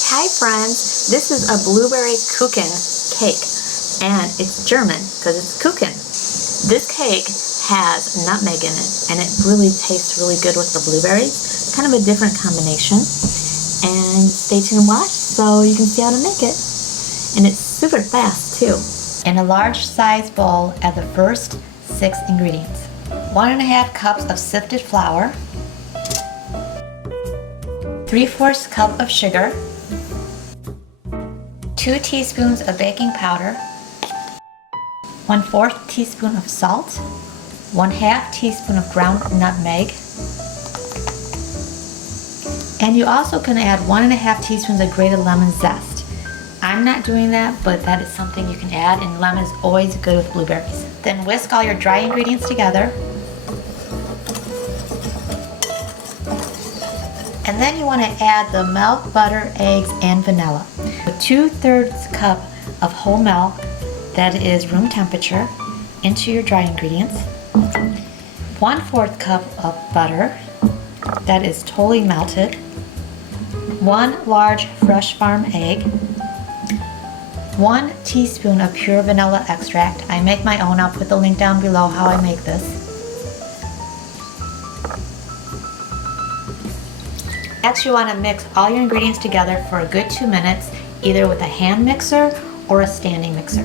Hi friends, this is a blueberry Kuchen cake, and it's German because it's Kuchen. This cake has nutmeg in it, and it really tastes really good with the blueberries. Kind of a different combination. And stay tuned and watch so you can see how to make it. And it's super fast too. In a large size bowl, add the first 6 ingredients. 1½ cups of sifted flour, 3/4 cup of sugar, 2 teaspoons of baking powder, 1/4 teaspoon of salt, 1/2 teaspoon of ground nutmeg, and you also can add 1½ teaspoons of grated lemon zest. I'm not doing that, but that is something you can add, and lemon is always good with blueberries. Then whisk all your dry ingredients together. And then you want to add the milk, butter, eggs, and vanilla. With 2/3 cup of whole milk, that is room temperature, into your dry ingredients. 1/4 cup of butter, that is totally melted. 1 large fresh farm egg. 1 teaspoon of pure vanilla extract. I make my own. I'll put the link down below how I make this. Next, you want to mix all your ingredients together for a good 2 minutes, either with a hand mixer or a standing mixer.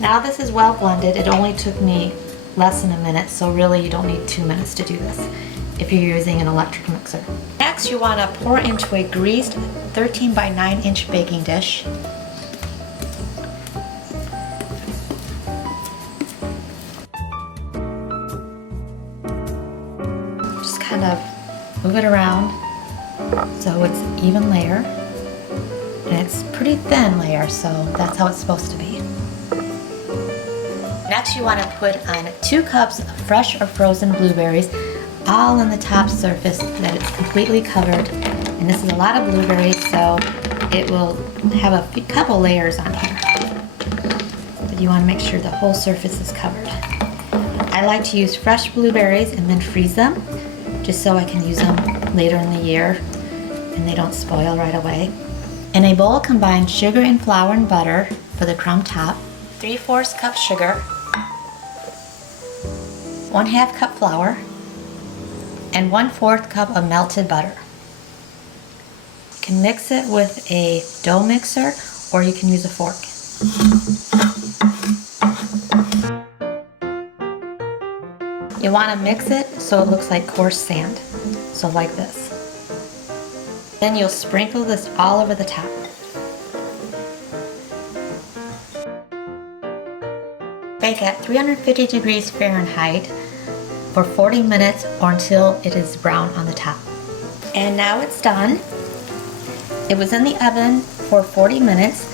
Now this is well blended. It only took me less than a minute, so really you don't need 2 minutes to do this if you're using an electric mixer. Next, you want to pour into a greased 13 by 9 inch baking dish. Just kind of move it around so it's even layer, and it's pretty thin layer, so that's how it's supposed to be. Next, you want to put on 2 cups of fresh or frozen blueberries, all on the top surface that it's completely covered. And this is a lot of blueberries, so it will have a couple layers on here, but you want to make sure the whole surface is covered. I like to use fresh blueberries and then freeze them, just so I can use them later in the year and they don't spoil right away. In a bowl, combine sugar and flour and butter for the crumb top, 3/4 cup sugar, 1/2 cup flour, and 1/4 cup of melted butter. You can mix it with a dough mixer, or you can use a fork. You want to mix it so it looks like coarse sand, so like this. Then you'll sprinkle this all over the top. Bake at 350 degrees Fahrenheit for 40 minutes or until it is brown on the top. And now it's done. It was in the oven for 40 minutes,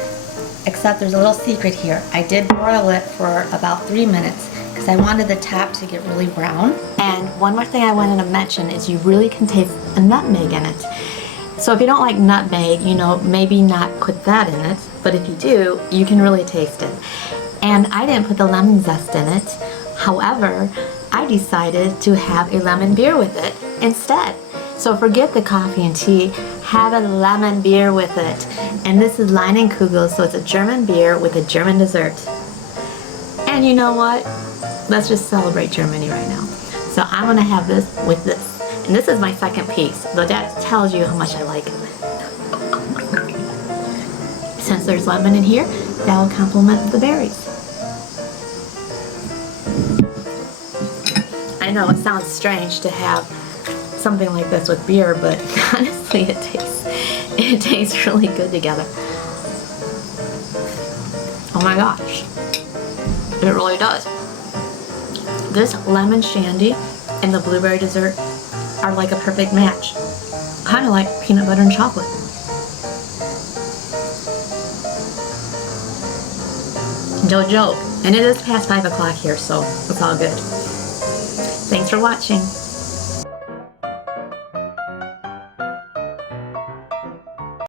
except there's a little secret here. I did broil it for about 3 minutes because I wanted the top to get really brown. And one more thing I wanted to mention is you really can taste a nutmeg in it. So if you don't like nutmeg, maybe not put that in it, but if you do, you can really taste it. And I didn't put the lemon zest in it. However, I decided to have a lemon beer with it instead. So forget the coffee and tea, have a lemon beer with it. And this is Leinenkugel, so it's a German beer with a German dessert. And you know what? Let's just celebrate Germany right now. So I'm gonna have this with this. And this is my second piece, though that tells you how much I like it. Since there's lemon in here, that will complement the berries. I know it sounds strange to have something like this with beer, but honestly it tastes really good together. Oh my gosh, it really does. This lemon shandy and the blueberry dessert are like a perfect match. Kind of like peanut butter and chocolate. No joke. And it is past 5 o'clock here, so it's all good. Thanks for watching.